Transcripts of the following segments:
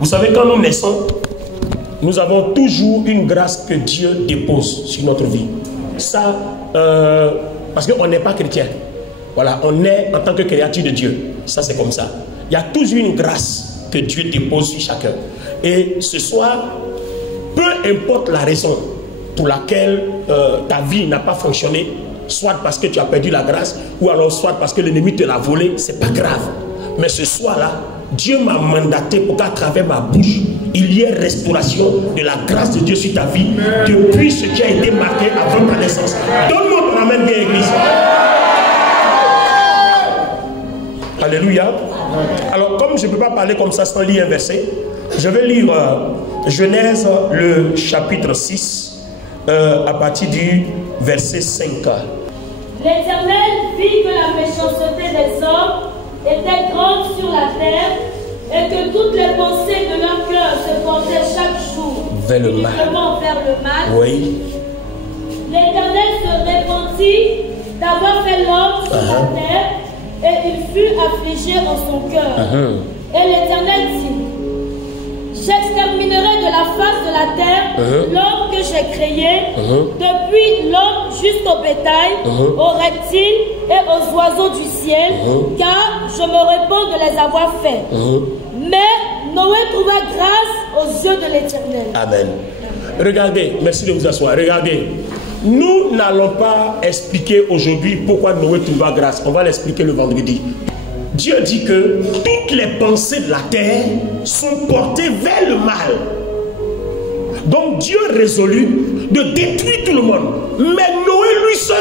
Vous savez, quand nous naissons, nous avons toujours une grâce que Dieu dépose sur notre vie. Ça, parce qu'on n'est pas chrétien. Voilà, on est en tant que créature de Dieu. Ça, c'est comme ça. Il y a toujours une grâce que Dieu dépose sur chacun. Et ce soir, peu importe la raison pour laquelle ta vie n'a pas fonctionné, soit parce que tu as perdu la grâce, ou alors soit parce que l'ennemi te l'a volé, c'est pas grave. Mais ce soir-là, Dieu m'a mandaté pour qu'à travers ma bouche, il y ait restauration de la grâce de Dieu sur ta vie, depuis ce qui a été marqué avant ta naissance. Donne-moi ton amen bien, Église. Alléluia. Alors, comme je ne peux pas parler comme ça sans lire un verset, je vais lire Genèse, le chapitre 6, à partir du verset 5. L'Éternel vit que la méchanceté des hommes était grande sur la terre et que toutes les pensées de leur cœur se portaient chaque jour vers le mal. Vers le mal. Oui. L'Éternel se repentit d'avoir fait l'homme sur la terre et il fut affligé en son cœur. Et l'Éternel dit: j'exterminerai de la face de la terre l'homme que j'ai créé, depuis l'homme jusqu'au bétail, aux reptiles et aux oiseaux du ciel, car je me répands de les avoir faits. Mais Noé trouva grâce aux yeux de l'Éternel. Amen. Regardez, merci de vous asseoir. Regardez, nous n'allons pas expliquer aujourd'hui pourquoi Noé trouva grâce. On va l'expliquer le vendredi. Dieu dit que toutes les pensées de la terre sont portées vers le mal. Donc Dieu résolut de détruire tout le monde. Mais Noé lui seul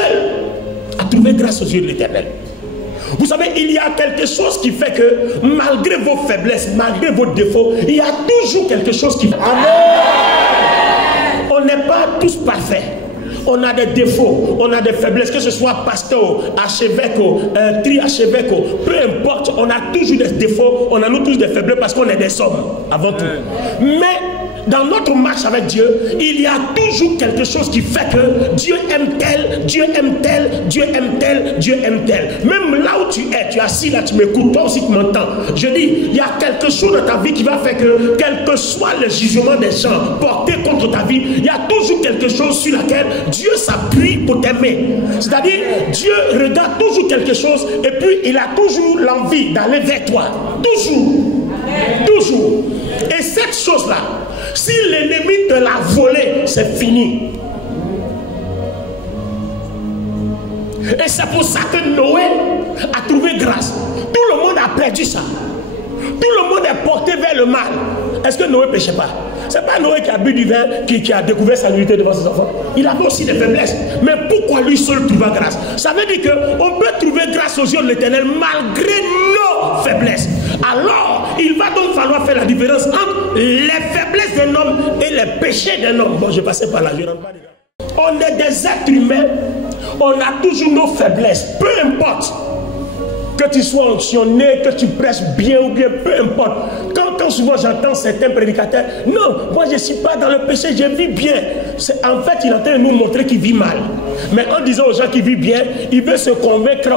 a trouvé grâce aux yeux de l'Éternel. Vous savez, il y a quelque chose qui fait que malgré vos faiblesses, malgré vos défauts, il y a toujours quelque chose qui... Amen. On n'est pas tous parfaits. On a des défauts, on a des faiblesses, que ce soit pasteur, archevêque, tri-archevêque, peu importe, on a toujours des défauts, on a nous tous des faiblesses parce qu'on est des hommes avant tout. Mais dans notre marche avec Dieu, il y a toujours quelque chose qui fait que Dieu aime tel, Dieu aime tel, Dieu aime tel, Dieu aime tel. Même là où tu es, tu es assis là, tu m'écoutes, toi aussi tu m'entends. Je dis, il y a quelque chose dans ta vie qui va faire que, quel que soit le jugement des gens portés contre ta vie, il y a toujours quelque chose sur laquelle Dieu s'appuie pour t'aimer. C'est-à-dire, Dieu regarde toujours quelque chose et puis il a toujours l'envie d'aller vers toi. Toujours. Amen. Toujours. Et cette chose-là, si l'ennemi te l'a volé, c'est fini. Et c'est pour ça que Noé a trouvé grâce. Tout le monde a perdu ça. Tout le monde est porté vers le mal. Est-ce que Noé ne péchait pas? C'est pas Noé qui a bu du vin, qui a découvert sa nullité devant ses enfants. Il avait aussi des faiblesses. Mais pourquoi lui seul trouva grâce? Ça veut dire qu'on peut trouver grâce aux yeux de l'Éternel malgré nos faiblesses. Alors, il va donc falloir faire la différence entre les faiblesses d'un homme et les péchés d'un homme. Bon, je passais par là, je rentre pas dedans. On est des êtres humains, on a toujours nos faiblesses, peu importe. Que tu sois onctionné, que tu prêches bien ou bien, peu importe. Quand souvent j'entends certains prédicateurs, non, moi je ne suis pas dans le péché, je vis bien. En fait, il est en train de nous montrer qu'il vit mal. Mais en disant aux gens qu'il vit bien, il veut se convaincre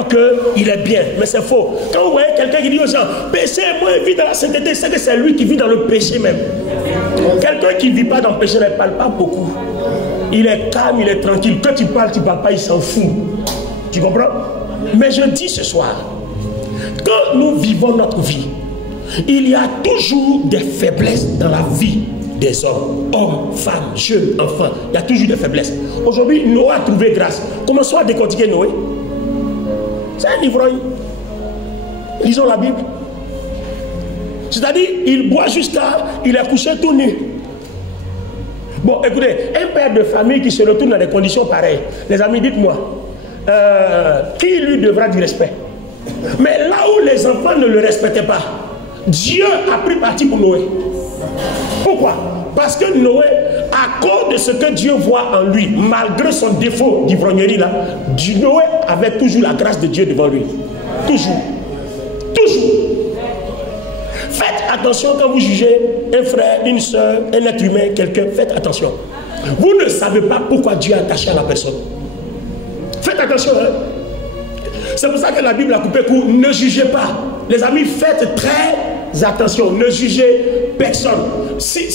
qu'il est bien. Mais c'est faux. Quand vous voyez quelqu'un qui dit aux gens, péché, moi je vis dans la sainteté, c'est que c'est lui qui vit dans le péché même. Quelqu'un qui ne vit pas dans le péché ne parle pas beaucoup. Il est calme, il est tranquille. Quand tu parles pas, il s'en fout. Tu comprends? Mais je dis ce soir, quand nous vivons notre vie, il y a toujours des faiblesses dans la vie des hommes, femmes, jeunes, enfants. Il y a toujours des faiblesses. Aujourd'hui, Noé a trouvé grâce. Commençons à décortiquer Noé. C'est un ivrogne. Lisons la Bible. C'est-à-dire, il boit jusqu'à... Il est couché tout nu. Bon, écoutez, un père de famille qui se retrouve dans des conditions pareilles. Les amis, dites-moi, qui lui devra du respect? Mais là où les enfants ne le respectaient pas, Dieu a pris parti pour Noé. Pourquoi? Parce que Noé, à cause de ce que Dieu voit en lui, malgré son défaut d'ivrognerie là, Noé avait toujours la grâce de Dieu devant lui. Toujours. Toujours. Faites attention quand vous jugez un frère, une soeur, un être humain, quelqu'un. Faites attention. Vous ne savez pas pourquoi Dieu est attaché à la personne. Faites attention. Hein? C'est pour ça que la Bible a coupé court. Ne jugez pas. Les amis, faites très attention, ne jugez personne. Si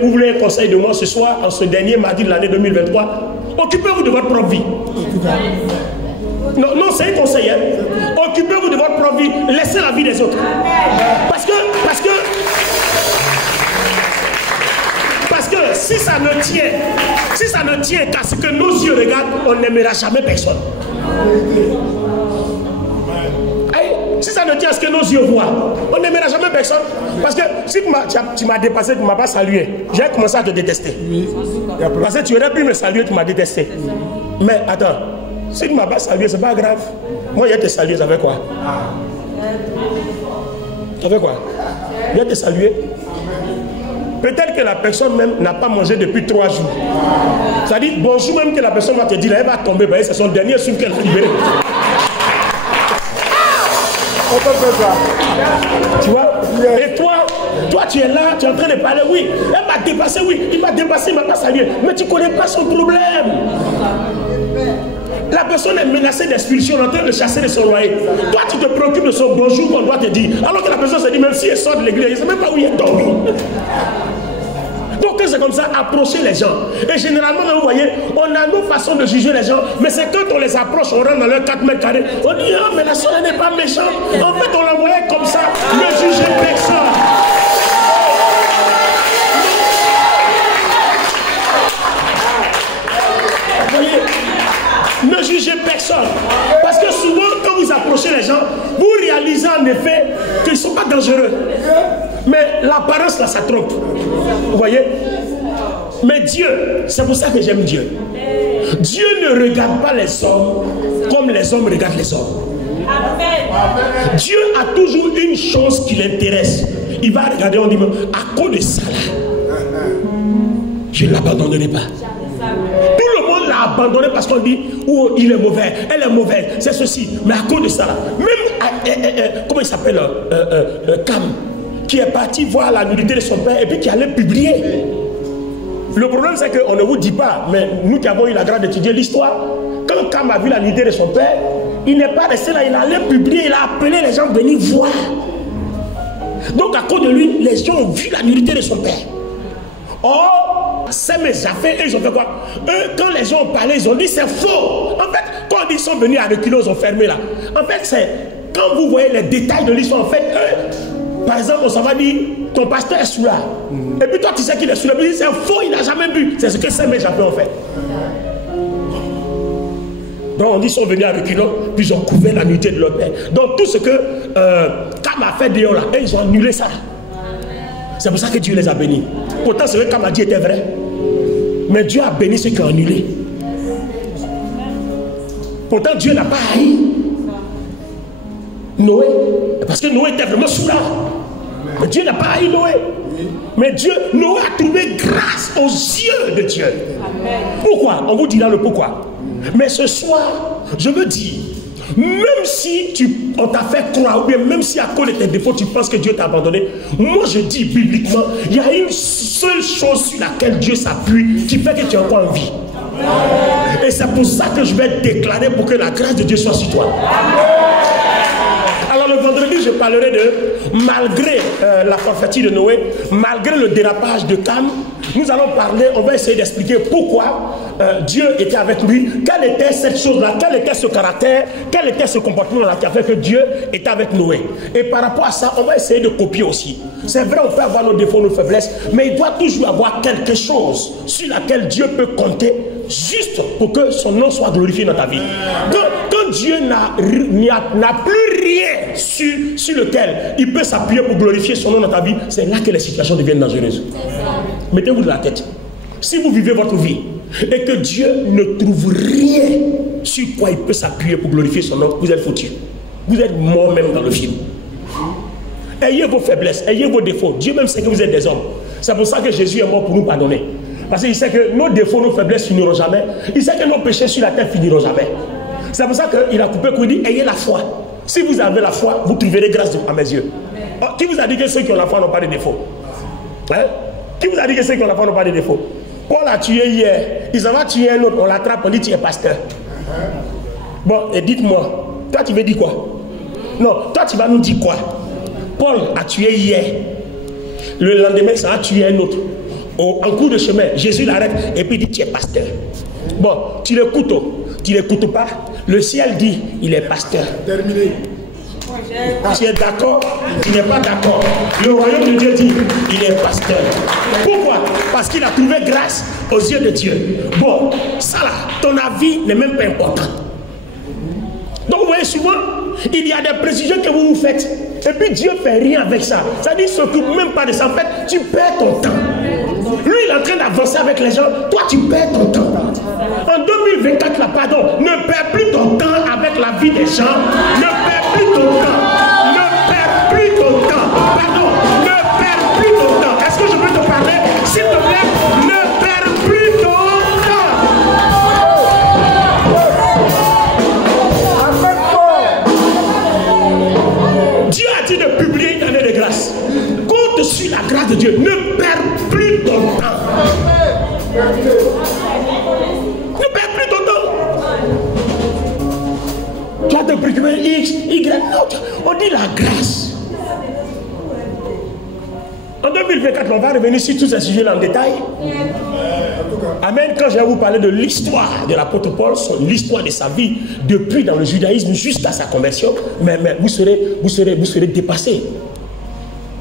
vous voulez un conseil de moi ce soir, en ce dernier mardi de l'année 2023, occupez-vous de votre propre vie. Non, c'est un conseil. Hein. Occupez-vous de votre propre vie. Laissez la vie des autres. Parce que si ça ne tient qu'à ce que nos yeux regardent, on n'aimera jamais personne. Si ça ne tient à ce que nos yeux voient, on n'aimera jamais personne. Parce que si tu m'as dépassé, tu ne m'as pas salué, j'ai commencé à te détester. Parce que tu aurais pu me saluer, tu m'as détesté. Mais attends, si tu ne m'as pas salué, c'est pas grave. Moi, je vais te saluer, ça fait quoi? Ça fait quoi? Je vais te saluer. Peut-être que la personne même n'a pas mangé depuis 3 jours. C'est-à-dire, bonjour même que la personne va te dire, elle va tomber, c'est son dernier souffle qu'elle va libérer. Tu vois? Et toi tu es là, tu es en train de parler, oui, elle m'a dépassé, oui, il m'a dépassé, il m'a pas salué. Mais tu ne connais pas son problème. La personne est menacée d'expulsion, en train de chasser de son loyer. Toi, tu te préoccupes de son bonjour qu'on doit te dire. Alors que la personne se dit, même si elle sort de l'église, elle ne sait même pas où il est dormi. Donc c'est comme ça, approcher les gens. Et généralement, vous voyez, on a nos façons de juger les gens, mais c'est quand on les approche, on rentre dans leur 4 mètres carrés, on dit, ah, mais la soeur n'est pas méchante. En fait, on l'envoyait comme ça, ne jugez personne. Vous voyez, ne jugez personne. Parce que souvent, quand vous approchez les gens, vous réalisez en effet qu'ils ne sont pas dangereux. Mais l'apparence là, ça trompe. Vous voyez? Mais Dieu, c'est pour ça que j'aime Dieu. Dieu ne regarde pas les hommes comme les hommes regardent les hommes. Amen. Dieu a toujours une chose qui l'intéresse. Il va regarder, on dit, à cause de ça là, je ne l'abandonnerai pas. Tout le monde l'a abandonné parce qu'on dit, oh, il est mauvais, elle est mauvaise, c'est ceci. Mais à cause de ça là, même, comment il s'appelle, Cam, qui est parti voir la nudité de son père et puis qui allait publier. Le problème c'est qu'on ne vous dit pas, mais nous qui avons eu la grâce d'étudier l'histoire, quand Cam a vu la nudité de son père, il n'est pas resté là, il allait publier, il a appelé les gens à venir voir. Donc à cause de lui, les gens ont vu la nudité de son père. Or, c'est mes affaires, ils ont fait quoi? Eux, quand les gens ont parlé, ils ont dit c'est faux. En fait, quand ils sont venus à reculer, ils ont fermé là. En fait, c'est quand vous voyez les détails de l'histoire, en fait, eux, par exemple, on s'en va dire, ton pasteur est sous là. Et puis toi, tu sais qu'il est sous là. C'est faux, il n'a jamais bu. C'est ce que ces mes affaires ont fait. Donc on dit, ils sont venus à reculons, puis ils ont couvert la nudité de leur père. Donc tout ce que Cam a fait dehors là, et ils ont annulé ça. C'est pour ça que Dieu les a bénis. Pourtant, ce que Cam a dit était vrai. Mais Dieu a béni ceux qui ont annulé. Pourtant, Dieu n'a pas haï Noé. Parce que Noé était vraiment sous là. Mais Dieu n'a pas haï Noé. Mais Noé a trouvé grâce aux yeux de Dieu. Pourquoi? On vous dira le pourquoi. Mais ce soir, je veux dire, même si on t'a fait croire, ou bien même si à cause de tes défauts, tu penses que Dieu t'a abandonné, moi je dis bibliquement, il y a une seule chose sur laquelle Dieu s'appuie qui fait que tu es encore en vie. Et c'est pour ça que je vais déclarer pour que la grâce de Dieu soit sur toi. Alors le vendredi, je parlerai de, malgré la forfaiture de Noé, malgré le dérapage de Cam, nous allons parler, on va essayer d'expliquer pourquoi Dieu était avec lui, quelle était cette chose-là, quel était ce caractère, quel était ce comportement-là qui a fait que Dieu était avec Noé. Et par rapport à ça, on va essayer de copier aussi. C'est vrai, on peut avoir nos défauts, nos faiblesses, mais il doit toujours avoir quelque chose sur laquelle Dieu peut compter, juste pour que son nom soit glorifié dans ta vie. Quand Dieu n'a plus rien sur lequel il peut s'appuyer pour glorifier son nom dans ta vie, c'est là que les situations deviennent dangereuses. Mettez-vous de la tête. Si vous vivez votre vie et que Dieu ne trouve rien sur quoi il peut s'appuyer pour glorifier son nom, vous êtes foutu. Vous êtes mort même dans le film. Ayez vos faiblesses, ayez vos défauts. Dieu même sait que vous êtes des hommes. C'est pour ça que Jésus est mort pour nous pardonner. Parce qu'il sait que nos défauts, nos faiblesses finiront jamais. Il sait que nos péchés sur la terre finiront jamais. C'est pour ça qu'il a coupé, qu'il dit, ayez la foi. Si vous avez la foi, vous trouverez grâce à mes yeux. Alors, qui vous a dit que ceux qui ont la foi n'ont pas de défauts? Hein? Qui vous a dit que ceux qui ont la foi n'ont pas de défauts? Paul a tué hier. Ils en ont tué un autre. On l'attrape, on dit tu es pasteur. Bon, et dites-moi, toi tu veux dire quoi? Non, toi tu vas nous dire quoi? Paul a tué hier. Le lendemain, ça a tué un autre. En cours de chemin, Jésus l'arrête et puis il dit tu es pasteur. Bon, tu l'écoutes pas. Le ciel dit il est pasteur. Terminé. Tu es d'accord, tu n'es pas d'accord. Le royaume de Dieu dit il est pasteur. Pourquoi? Parce qu'il a trouvé grâce aux yeux de Dieu. Bon, ça là, ton avis n'est même pas important. Donc vous voyez souvent, il y a des précisions que vous faites. Et puis Dieu ne fait rien avec ça. Ça dit, il ne s'occupe même pas de ça. En fait, tu perds ton temps. Lui, il est en train d'avancer avec les gens. Toi, tu perds ton temps. En 2024, là, pardon, ne perds plus ton temps avec la vie des gens. Ne perds plus ton temps. Ne perds plus ton temps. Pardon, ne perds plus ton temps. Est-ce que je peux te parler? S'il te plaît, ne perds plus ton temps. Dieu a dit de publier une année de grâce. Compte sur la grâce de Dieu. Ne perds plus ton temps. Ne perds plus ton temps. Tu as te préoccuper X, Y. Non, on dit la grâce. En 2024, on va revenir sur tous ces sujets-là en détail. Amen. Quand je vais vous parler de l'histoire de l'apôtre Paul, l'histoire de sa vie, depuis dans le judaïsme jusqu'à sa conversion, mais vous serez dépassé.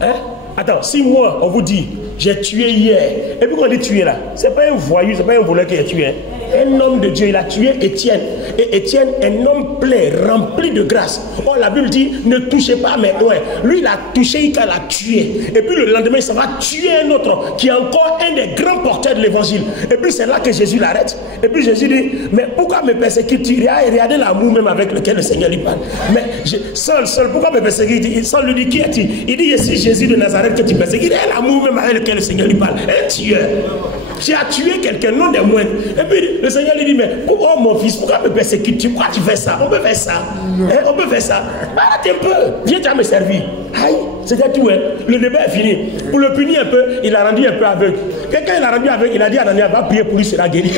Hein? Attends, si moi, on vous dit, j'ai tué hier, et puis quand on dit tuer là, c'est pas un voyou, c'est pas un voleur qui a tué. Hein? Un homme de Dieu, il a tué Étienne. Et Étienne, un homme plein, rempli de grâce. Oh, la Bible dit, ne touchez pas, mais ouais. Lui, il a touché, il l'a tué. Et puis le lendemain, ça va tuer un autre, qui est encore un des grands porteurs de l'évangile. Et puis c'est là que Jésus l'arrête. Et puis Jésus dit, mais pourquoi me persécutes-tu? Regardez l'amour même avec lequel le Seigneur lui parle. Mais seul, pourquoi me persécutes-tu? Saul lui dit, qui es-tu? Il dit, ici Jésus de Nazareth que tu persécutes. Regardez l'amour même avec lequel le Seigneur lui parle. Un tueur. Tu as tué quelqu'un, non des moindres. Et puis le Seigneur lui dit, mais pourquoi mon fils, pourquoi me persécutes-tu? Pourquoi tu fais ça? On peut faire ça. Hein? On peut faire ça. Arrête un peu. Viens, tu vas me servir. Aïe, c'était tout. Hein? Le débat est fini. Pour le punir un peu, il a rendu un peu aveugle. Quelqu'un il a rendu aveugle, il a dit à Anania, va prier pour lui, sera guéri.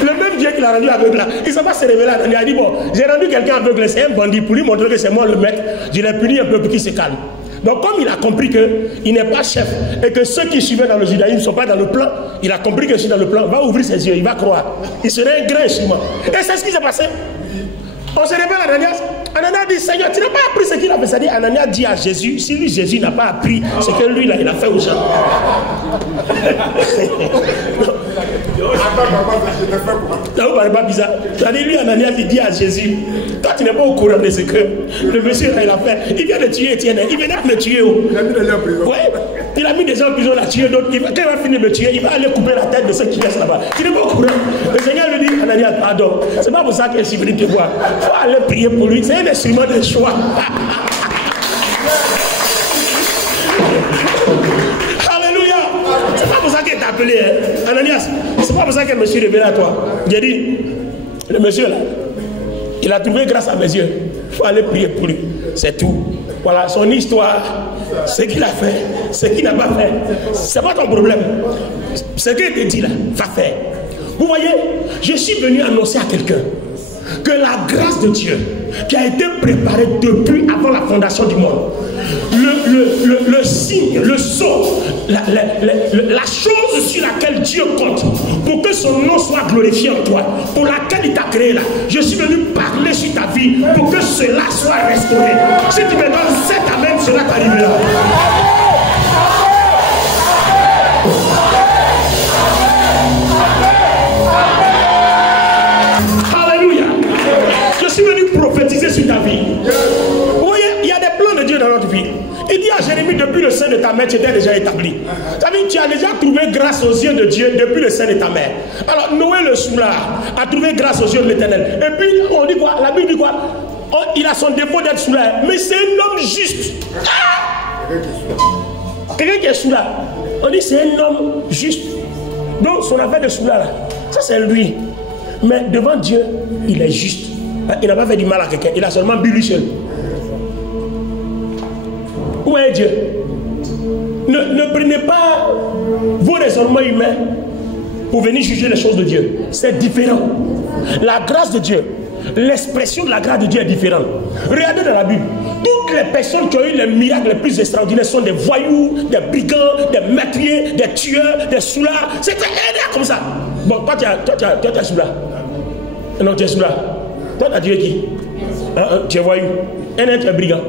Le même Dieu qui l'a rendu aveugle là, il ne s'est pas se révéler à Anania. Il a dit, bon, j'ai rendu quelqu'un aveugle, c'est un bandit. Pour lui montrer que c'est moi le maître, je l'ai puni un peu pour qu'il se calme. Donc comme il a compris qu'il n'est pas chef et que ceux qui suivaient dans le judaïsme ne sont pas dans le plan, il a compris que je suis dans le plan, va ouvrir ses yeux, il va croire. Il serait un grand instrument. Et c'est ce qui s'est passé. On se révèle à Ananias. Ananias dit, Seigneur, tu n'as pas appris ce qu'il a fait. C'est-à-dire, Ananias dit à Jésus, si lui, Jésus n'a pas appris ce que lui, là, il a fait aux gens. Ça vous paraît pas bizarre? C'est-à-dire, lui, Ananias, il dit à Jésus, toi, tu n'es pas au courant de ce que le monsieur, là, il a fait. Il vient de tuer Étienne. Il vient de me tuer. Il a mis des gens en prison. Oui, il a mis des gens en prison, il a tué d'autres. Quand il va finir de me tuer, il va aller couper la tête de ceux qui restent là-bas. Tu n'es pas au courant. Le Seigneur lui dit, Ananias, pardon. C'est pas pour ça qu'il est venu te voir. Il faut aller prier pour lui. C'est un instrument de choix. Alléluia. C'est pas pour ça qu'il t'a appelé. Hein? Ananias, c'est pas pour ça que je me suis révélé à toi. J'ai dit, le monsieur là, il a trouvé grâce à mes yeux. Il faut aller prier pour lui. C'est tout. Voilà son histoire. Ce qu'il a fait, ce qu'il n'a pas fait. C'est pas ton problème. Ce qu'il te dit là, va faire. Vous voyez, je suis venu annoncer à quelqu'un que la grâce de Dieu qui a été préparée depuis avant la fondation du monde, le signe, le sceau, la chose sur laquelle Dieu compte pour que son nom soit glorifié en toi, pour laquelle il t'a créé là, je suis venu parler sur ta vie pour que cela soit restauré. Si tu me donnes cet amen, cela t'arrivera. Je suis venu prophétiser sur ta vie. Vous voyez, il y a des plans de Dieu dans notre vie. Il dit à Jérémie, depuis le sein de ta mère, tu étais déjà établi. Ça veut dire, tu as déjà trouvé grâce aux yeux de Dieu depuis le sein de ta mère. Alors, Noé le soulard a trouvé grâce aux yeux de l'Éternel. Et puis, on dit quoi? La Bible dit quoi? Il a son défaut d'être soulard. Mais c'est un homme juste. Quelqu'un qui est soulard. On dit c'est un homme juste. Donc, son affaire de soulard, ça c'est lui. Mais devant Dieu, il est juste. Il n'a pas fait du mal à quelqu'un. Il a seulement bu lui seul. Où est Dieu? Ne prenez pas vos raisonnements humains pour venir juger les choses de Dieu. C'est différent. La grâce de Dieu, l'expression de la grâce de Dieu est différente. Regardez dans la Bible, toutes les personnes qui ont eu les miracles les plus extraordinaires sont des voyous, des brigands, des meurtriers, des tueurs, des soulards. C'était comme ça. Bon, toi, tu es soulard. Non, tu es soulard. Toi, tu as tué qui? Tu es voyou. Tu es brigand.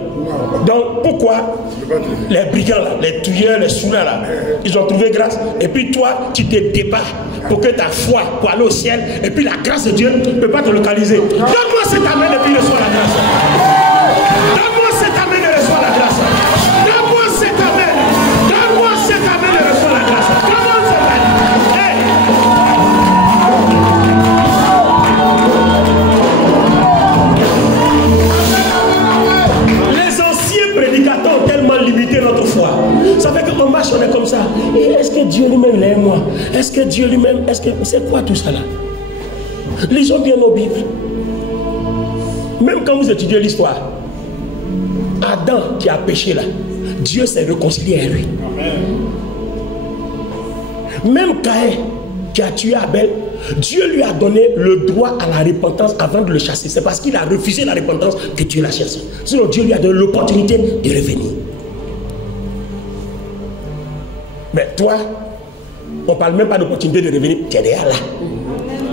Donc, pourquoi les brigands, là, les tueurs, les soulards, là, ils ont trouvé grâce. Et puis toi, tu te débats pour que ta foi pour aller au ciel. Et puis la grâce de Dieu ne peut pas te localiser. Donne-moi cette amène et puis reçois la grâce. Donne-moi cette amène et reçois la grâce. Donne-moi cette amène. Donne-moi cette amène et reçois la grâce. Comment ça va? Les anciens prédicateurs ont tellement limité notre foi. Ça fait qu'on marche, on est comme ça. Et est-ce que Dieu lui-même il est moi? Est-ce que Dieu lui-même, c'est quoi tout ça là? Lisons bien nos Bibles. Même quand vous étudiez l'histoire, Adam qui a péché là, Dieu s'est réconcilié avec lui. Même Caïn qui a tué Abel, Dieu lui a donné le droit à la repentance avant de le chasser. C'est parce qu'il a refusé la repentance que Dieu l'a chassé. Sinon Dieu lui a donné l'opportunité de revenir. Mais toi, on ne parle même pas d'opportunité de revenir. Tu es déjà là.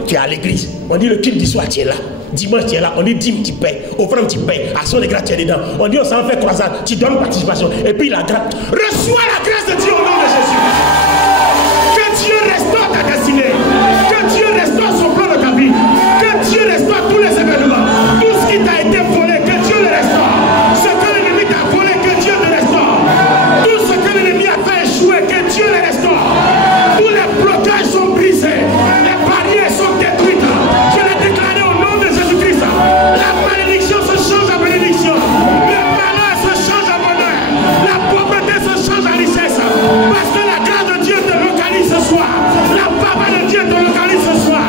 Tu es à l'église. On dit le culte du soir, tu es là. Dimanche, tu es là. On dit dîme, tu payes. Offrande, tu payes. Action de grâce, tu es dedans. On dit on s'en fait croisade. Tu donnes participation. Et puis la grâce. Reçois la grâce de Dieu au nom de Jésus. Que Dieu restaure ta destinée. Que Dieu restaure son plan de ta vie. Que Dieu restaure tous les événements. Tout ce qui t'a été volé, que Dieu le restaure. Ce que l'ennemi t'a volé, que Dieu le restaure. Tout ce que l'ennemi a fait échouer, que Dieu le restaure. Tous les blocages sont brisés. Les barrières sont détruites. Je l'ai déclaré au nom de Jésus-Christ. La malédiction se change en bénédiction. Le malheur se change en bonheur. La pauvreté se change en richesse. Parce que la grâce de Dieu te localise ce soir. La parole de Dieu te localise ce soir.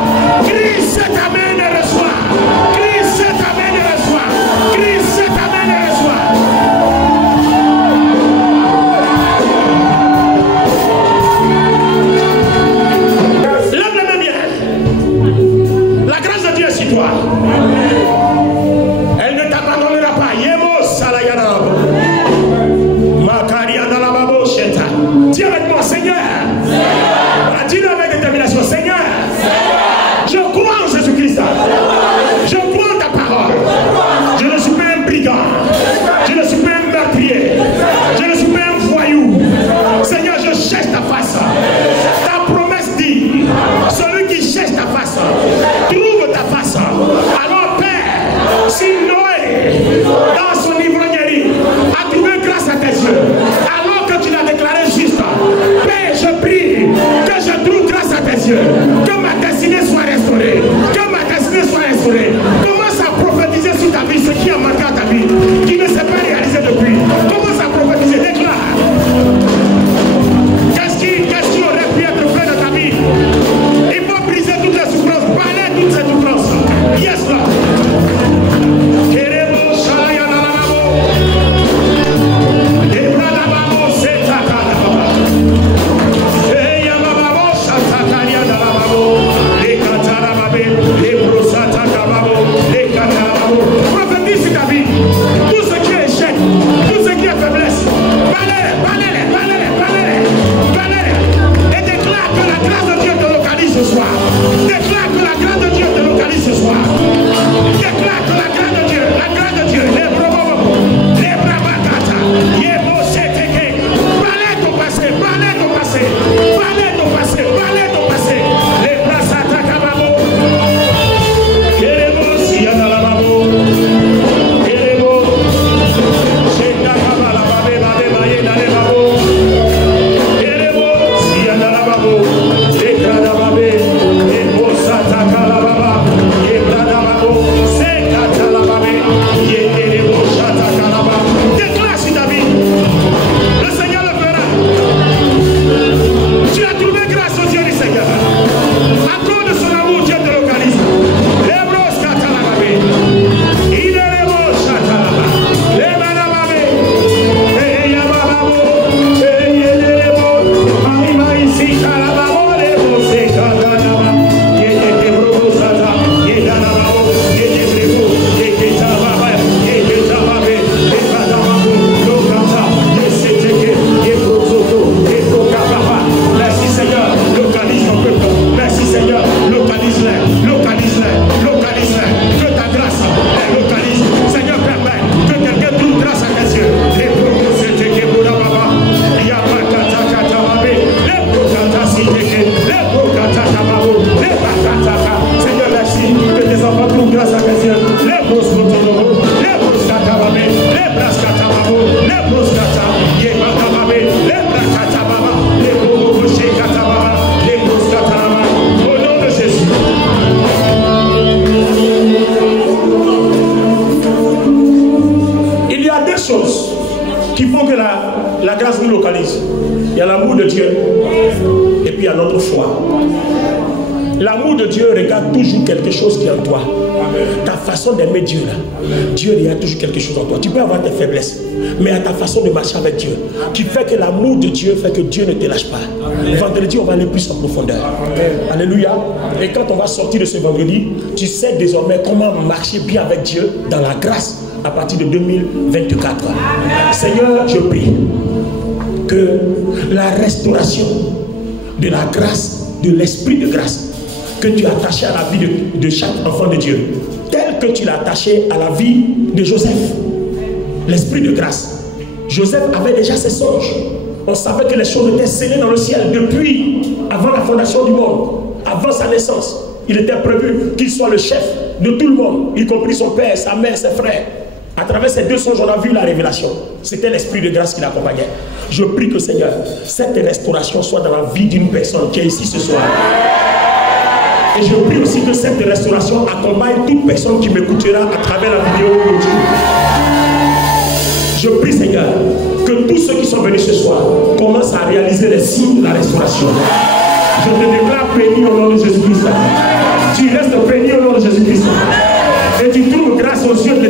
qu'il faut que la grâce nous localise. Il y a l'amour de Dieu et puis il y a notre foi. L'amour de Dieu regarde toujours quelque chose qui est en toi. Ta façon d'aimer Dieu là, Dieu regarde toujours quelque chose en toi. Tu peux avoir tes faiblesses, mais à ta façon de marcher avec Dieu, qui fait que l'amour de Dieu fait que Dieu ne te lâche pas. Vendredi, on va aller plus en profondeur. Alléluia. Et quand on va sortir de ce vendredi, tu sais désormais comment marcher bien avec Dieu dans la grâce à partir de 2024. Seigneur, je prie que la restauration de la grâce, de l'esprit de grâce que tu as attaché à la vie de chaque enfant de Dieu, tel que tu l'as attaché à la vie de Joseph, l'esprit de grâce. Joseph avait déjà ses songes. On savait que les choses étaient scellées dans le ciel depuis avant la fondation du monde, avant sa naissance. Il était prévu qu'il soit le chef de tout le monde, y compris son père, sa mère, ses frères. À travers ces deux songes, on a vu la révélation. C'était l'esprit de grâce qui l'accompagnait. Je prie que, Seigneur, cette restauration soit dans la vie d'une personne qui est ici ce soir. Et je prie aussi que cette restauration accompagne toute personne qui m'écoutera à travers la vidéo aujourd'hui. Je prie, Seigneur, que tous ceux qui sont venus ce soir commencent à réaliser les signes de la restauration. Je te déclare béni au nom de Jésus-Christ. Tu restes béni au nom de Jésus-Christ. Et tu trouves grâce aux yeux de